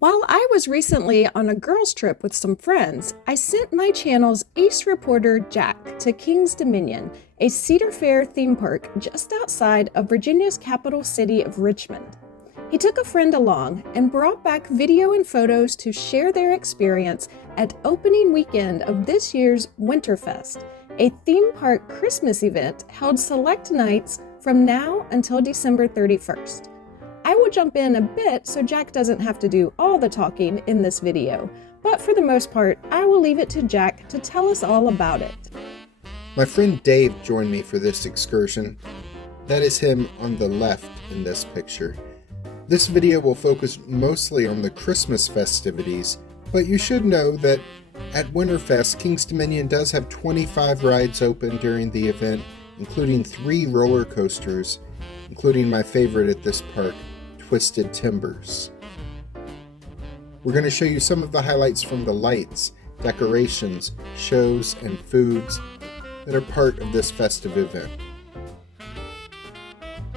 While I was recently on a girls' trip with some friends, I sent my channel's ace reporter Jack to King's Dominion, a Cedar Fair theme park just outside of Virginia's capital city of Richmond. He took a friend along and brought back video and photos to share their experience at opening weekend of this year's WinterFest, a theme park Christmas event held select nights from now until December 31st. I will jump in a bit so Jack doesn't have to do all the talking in this video, but for the most part, I will leave it to Jack to tell us all about it. My friend Dave joined me for this excursion. That is him on the left in this picture. This video will focus mostly on the Christmas festivities, but you should know that at WinterFest, King's Dominion does have 25 rides open during the event, including 3 roller coasters, including my favorite at this park, Twisted Timbers. We're going to show you some of the highlights from the lights, decorations, shows, and foods that are part of this festive event.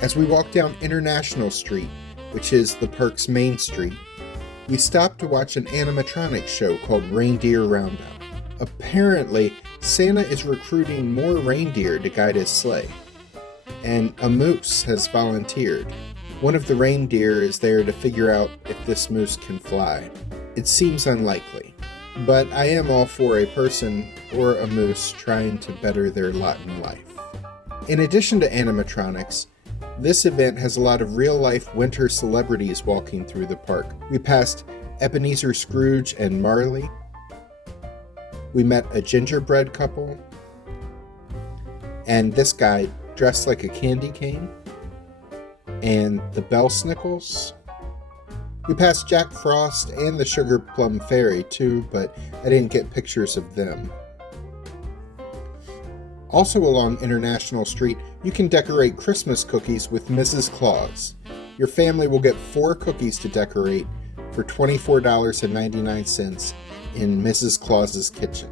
As we walk down International Street, which is the park's main street, we stop to watch an animatronics show called Reindeer Roundup. Apparently, Santa is recruiting more reindeer to guide his sleigh, and a moose has volunteered. One of the reindeer is there to figure out if this moose can fly. It seems unlikely, but I am all for a person or a moose trying to better their lot in life. In addition to animatronics, this event has a lot of real-life winter celebrities walking through the park. We passed Ebenezer Scrooge and Marley. We met a gingerbread couple. And this guy dressed like a candy cane. And the Belsnickles. We passed Jack Frost and the Sugar Plum Fairy too, but I didn't get pictures of them. Also along International Street, you can decorate Christmas cookies with Mrs. Claus. Your family will get 4 cookies to decorate for $24.99 in Mrs. Claus's kitchen.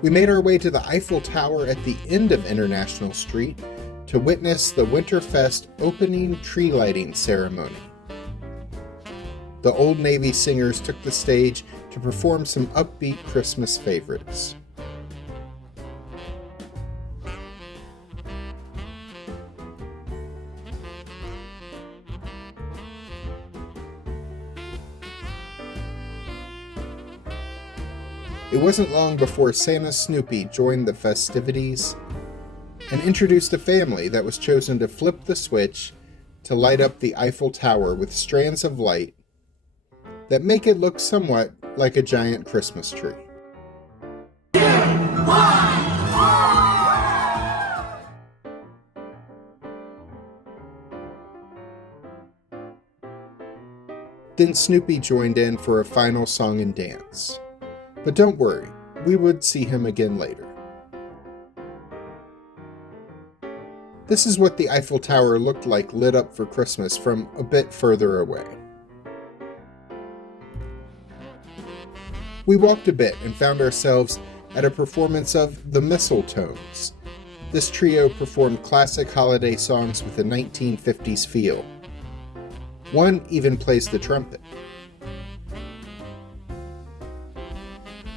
We made our way to the Eiffel Tower at the end of International Street to witness the WinterFest opening tree lighting ceremony. The Old Navy singers took the stage to perform some upbeat Christmas favorites. It wasn't long before Santa Snoopy joined the festivities and introduced a family that was chosen to flip the switch to light up the Eiffel Tower with strands of light that make it look somewhat like a giant Christmas tree. Then Snoopy joined in for a final song and dance. But don't worry, we would see him again later. This is what the Eiffel Tower looked like lit up for Christmas from a bit further away. We walked a bit and found ourselves at a performance of the Mistletones. This trio performed classic holiday songs with a 1950s feel. One even plays the trumpet.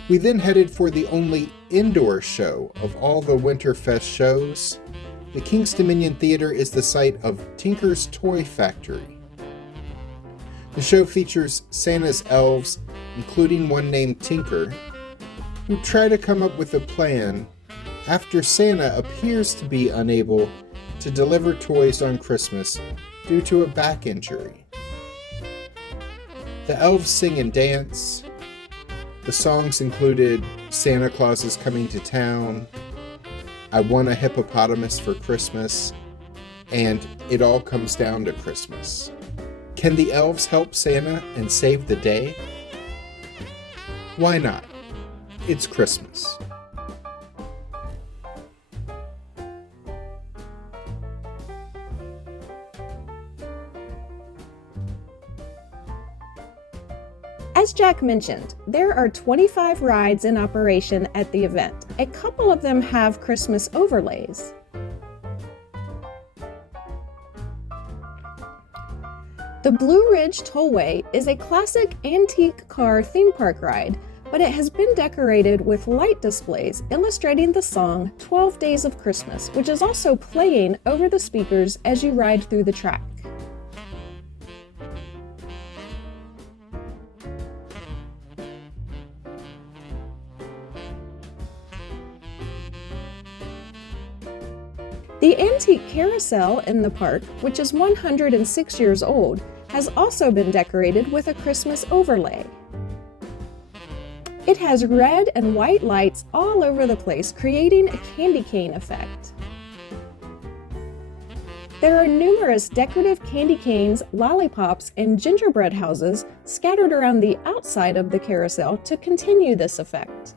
We then headed for the only indoor show of all the WinterFest shows. The King's Dominion Theater is the site of Tinker's Toy Factory. The show features Santa's elves, including one named Tinker, who try to come up with a plan after Santa appears to be unable to deliver toys on Christmas due to a back injury. The elves sing and dance. The songs included Santa Claus is Coming to Town, I Want a Hippopotamus for Christmas, and It All Comes Down to Christmas. Can the elves help Santa and save the day? Why not? It's Christmas. As Jack mentioned, there are 25 rides in operation at the event. A couple of them have Christmas overlays. The Blue Ridge Tollway is a classic antique car theme park ride, but it has been decorated with light displays illustrating the song 12 Days of Christmas, which is also playing over the speakers as you ride through the track. The antique Carousel in the park, which is 106 years old, has also been decorated with a Christmas overlay. It has red and white lights all over the place, creating a candy cane effect. There are numerous decorative candy canes, lollipops, and gingerbread houses scattered around the outside of the carousel to continue this effect.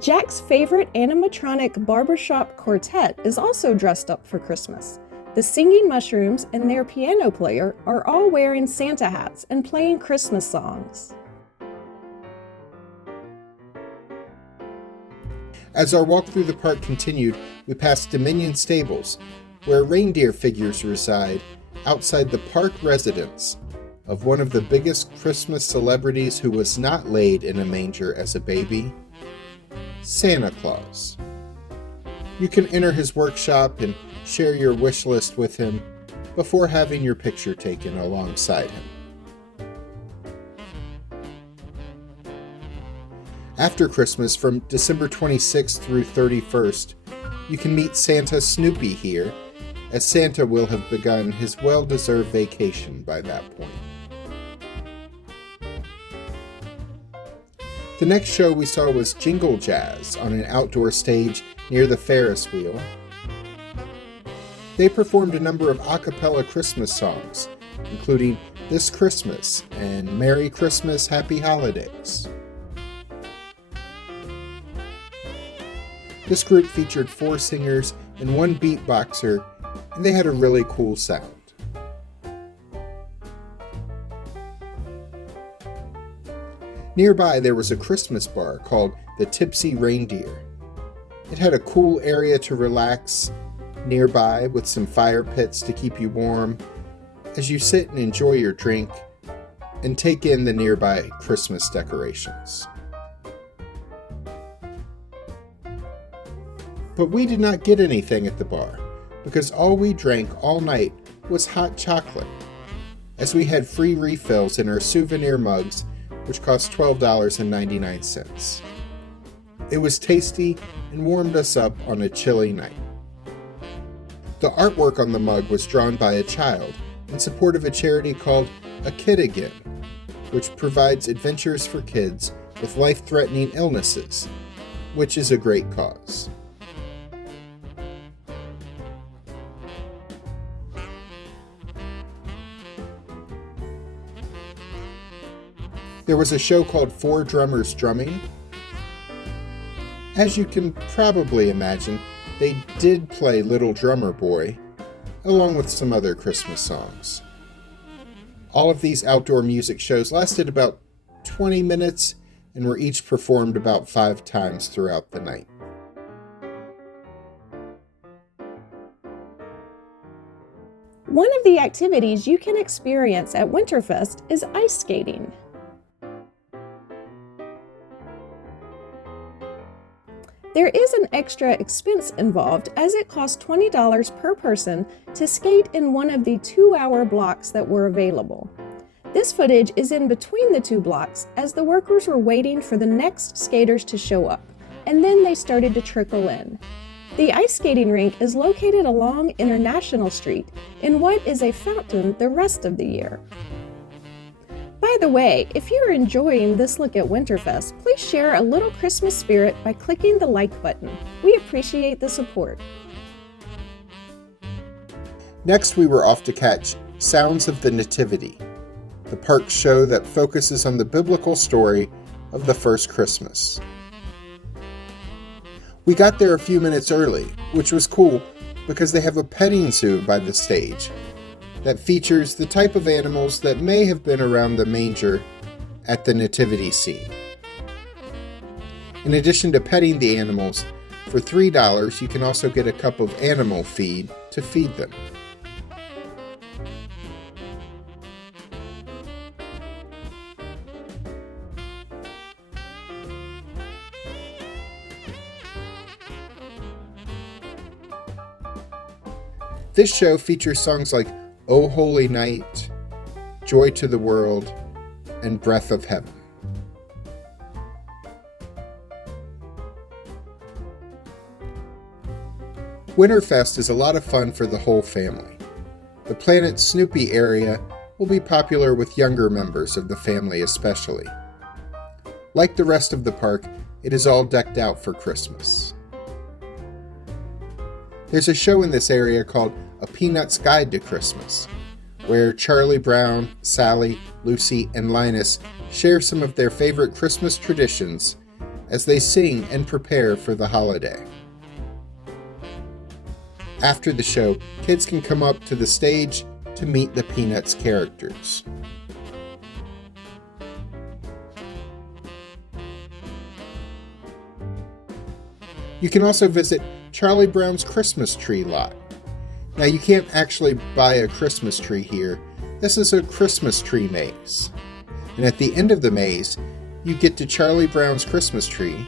Jack's favorite animatronic barbershop quartet is also dressed up for Christmas. The singing mushrooms and their piano player are all wearing Santa hats and playing Christmas songs. As our walk through the park continued, we passed Dominion Stables, where reindeer figures reside outside the park residence of one of the biggest Christmas celebrities who was not laid in a manger as a baby, Santa Claus. You can enter his workshop and share your wish list with him before having your picture taken alongside him. After Christmas, from December 26th through 31st, you can meet Santa Snoopy here, as Santa will have begun his well-deserved vacation by that point. The next show we saw was Jingle Jazz on an outdoor stage near the Ferris wheel. They performed a number of a cappella Christmas songs, including This Christmas and Merry Christmas, Happy Holidays. This group featured 4 singers and 1 beatboxer, and they had a really cool sound. Nearby, there was a Christmas bar called the Tipsy Reindeer. It had a cool area to relax nearby with some fire pits to keep you warm as you sit and enjoy your drink and take in the nearby Christmas decorations. But we did not get anything at the bar because all we drank all night was hot chocolate, as we had free refills in our souvenir mugs, which cost $12.99. It was tasty and warmed us up on a chilly night. The artwork on the mug was drawn by a child in support of a charity called A Kid Again, which provides adventures for kids with life-threatening illnesses, which is a great cause. There was a show called 4 Drummers Drumming. As you can probably imagine, they did play Little Drummer Boy, along with some other Christmas songs. All of these outdoor music shows lasted about 20 minutes and were each performed about 5 times throughout the night. One of the activities you can experience at WinterFest is ice skating. There is an extra expense involved, as it costs $20 per person to skate in one of the 2-hour blocks that were available. This footage is in between the 2 blocks as the workers were waiting for the next skaters to show up, and then they started to trickle in. The ice skating rink is located along International Street in what is a fountain the rest of the year. By the way, if you're enjoying this look at WinterFest, please share a little Christmas spirit by clicking the like button. We appreciate the support. Next, we were off to catch Sounds of the Nativity, the park show that focuses on the biblical story of the first Christmas. We got there a few minutes early, which was cool because they have a petting zoo by the stage that features the type of animals that may have been around the manger at the nativity scene. In addition to petting the animals, for $3 you can also get a cup of animal feed to feed them. This show features songs like "O Holy Night," "Joy to the World," and "Breath of Heaven." WinterFest is a lot of fun for the whole family. The Planet Snoopy area will be popular with younger members of the family especially. Like the rest of the park, it is all decked out for Christmas. There's a show in this area called A Peanut's Guide to Christmas, where Charlie Brown, Sally, Lucy, and Linus share some of their favorite Christmas traditions as they sing and prepare for the holiday. After the show, kids can come up to the stage to meet the Peanuts characters. You can also visit Charlie Brown's Christmas tree lot. Now, you can't actually buy a Christmas tree here. This is a Christmas tree maze. And at the end of the maze, you get to Charlie Brown's Christmas tree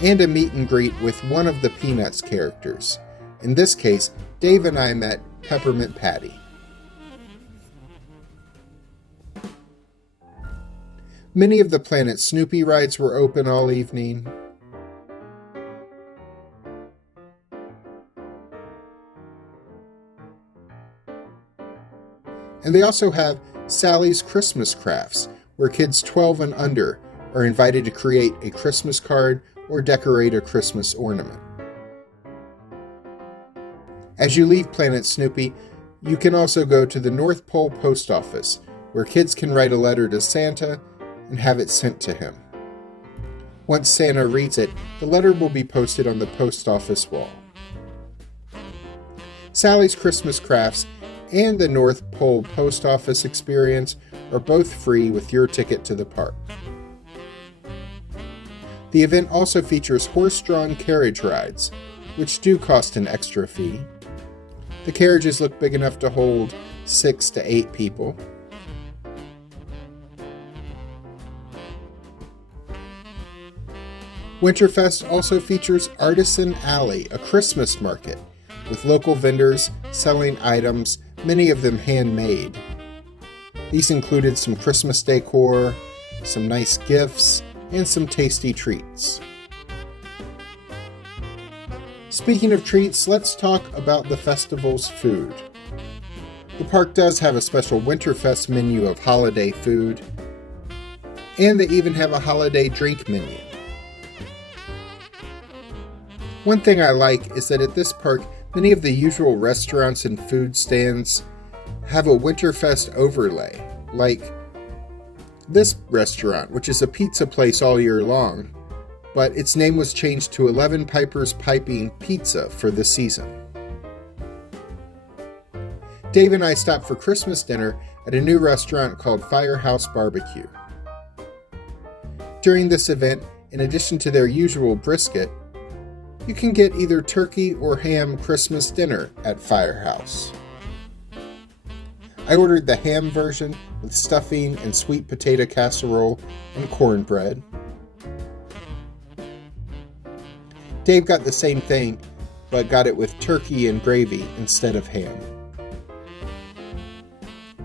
and a meet and greet with one of the Peanuts characters. In this case, Dave and I met Peppermint Patty. Many of the Planet Snoopy rides were open all evening. And they also have Sally's Christmas Crafts, where kids 12 and under are invited to create a Christmas card or decorate a Christmas ornament. As you leave Planet Snoopy, you can also go to the North Pole Post Office, where kids can write a letter to Santa and have it sent to him. Once Santa reads it, the letter will be posted on the post office wall. Sally's Christmas Crafts and the North Pole Post Office experience are both free with your ticket to the park. The event also features horse-drawn carriage rides, which do cost an extra fee. The carriages look big enough to hold 6 to 8 people. WinterFest also features Artisan Alley, a Christmas market, with local vendors selling items, many of them handmade. These included some Christmas decor, some nice gifts, and some tasty treats. Speaking of treats, let's talk about the festival's food. The park does have a special WinterFest menu of holiday food, and they even have a holiday drink menu. One thing I like is that at this park, many of the usual restaurants and food stands have a WinterFest overlay, like this restaurant, which is a pizza place all year long, but its name was changed to 11 Pipers Piping Pizza for the season. Dave and I stopped for Christmas dinner at a new restaurant called Firehouse Barbecue. During this event, in addition to their usual brisket, you can get either turkey or ham Christmas dinner at Firehouse. I ordered the ham version with stuffing and sweet potato casserole and cornbread. Dave got the same thing, but got it with turkey and gravy instead of ham.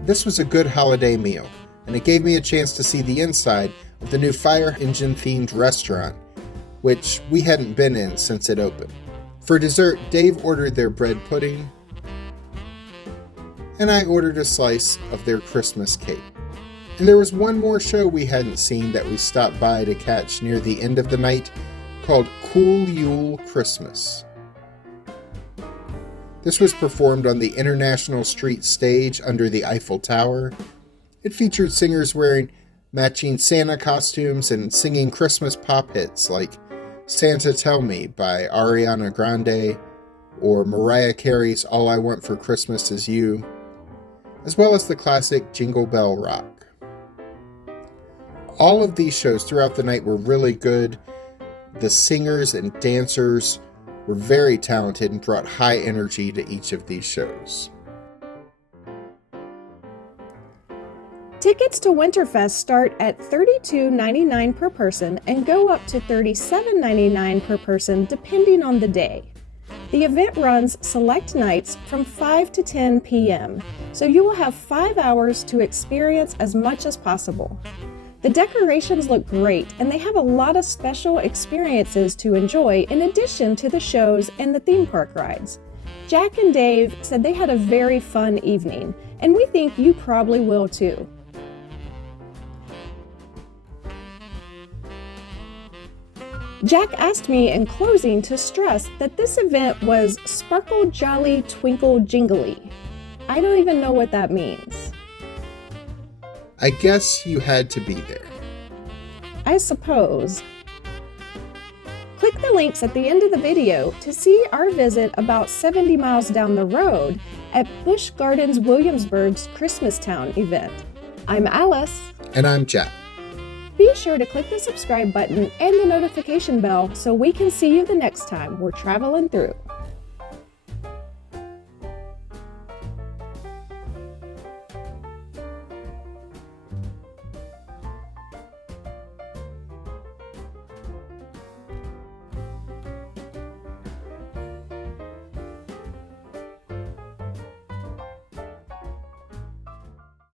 This was a good holiday meal, and it gave me a chance to see the inside of the new fire engine-themed restaurant, which we hadn't been in since it opened. For dessert, Dave ordered their bread pudding, and I ordered a slice of their Christmas cake. And there was one more show we hadn't seen that we stopped by to catch near the end of the night, called Ule Christmas. This was performed on the International Street stage under the Eiffel Tower. It featured singers wearing matching Santa costumes and singing Christmas pop hits like Santa Tell Me by Ariana Grande or Mariah Carey's All I Want for Christmas Is You, as well as the classic Jingle Bell Rock. All of these shows throughout the night were really good, The singers and dancers were very talented and brought high energy to each of these shows. Tickets to WinterFest start at $32.99 per person and go up to $37.99 per person depending on the day. The event runs select nights from 5 to 10 p.m., so you will have 5 hours to experience as much as possible. The decorations look great, and they have a lot of special experiences to enjoy in addition to the shows and the theme park rides. Jack and Dave said they had a very fun evening, and we think you probably will too. Jack asked me in closing to stress that this event was Sparkle Jolly Twinkle Jingly. I don't even know what that means. I guess you had to be there. I suppose. Click the links at the end of the video to see our visit about 70 miles down the road at Busch Gardens Williamsburg's Christmastown event. I'm Alice. And I'm Jack. Be sure to click the subscribe button and the notification bell so we can see you the next time we're traveling through.